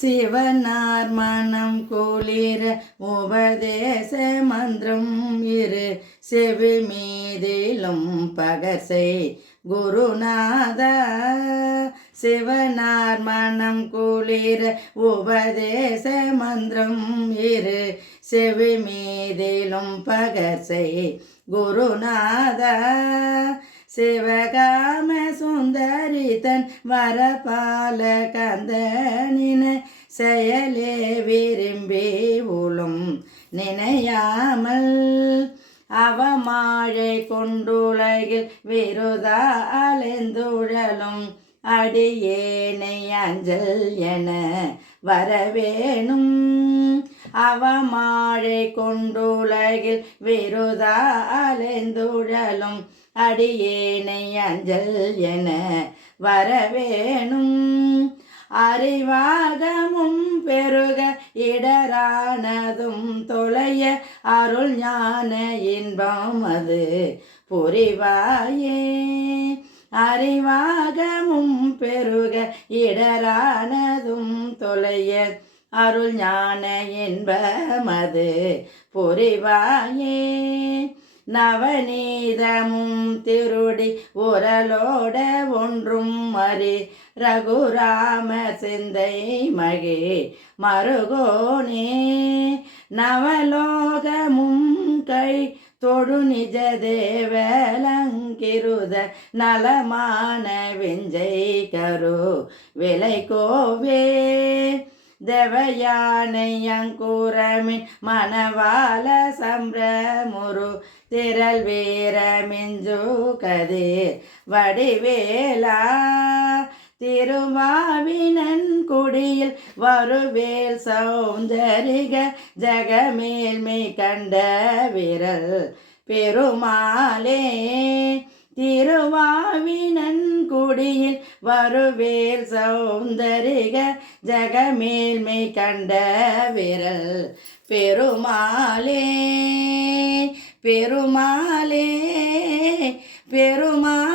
சிவனார் மனம் குளிர உபதேச மந்திரம் இரு. செவி மீதிலும் பகசை குருநாத. சிவனார் மனம் குளிர உபதேச மந்திரம் இரு. செவி மீதிலும் பகசை குருநாத. சிவகாம சுந்தரிதன் வரபால கந்தனின செயலே விரும்பி உளும் நினையாமல் அவமாழை கொண்டுலகில் விருதா அலைந்துழலும் அடியேனை அஞ்சல் என வரவேணும். அவமாழை கொண்டுலகில் விருதா அலைந்துழலும் அடியேனை அஞ்சல் என வரவேணும். அறிவாகமும் பெருக இடரானதும் தொலைய அருள் ஞான இன்பம் அது புரிவாயே. அறிவாகமும் பெருக இடரானதும் தொலைய. அருள் ஞான என்பமது புரிவாயே. நவநீதமும் திருடி உரலோட ஒன்றும் மறி ரகுராம சிந்தை மகே மருகோனே நவலோகமும் கை தொடு நிஜ தேவலங்கிருத நலமான விஞ்சை கரு விலை கோவே. தேவயானையங்கூரமின் மணவாள சம்பிரமுரு திரள் வீரமிஞ்சு கதிர் வடிவேலா. திருமாவினன் குடியில் வருவேல் சௌந்தரிக ஜகமேல்மை கண்ட விரல் பெருமாளே. திருவாவினன் குடியில் வருவேல் சௌந்தரிக ஜகமேல்மை கண்ட விரல் பெருமாளே. பெருமாளே பெருமா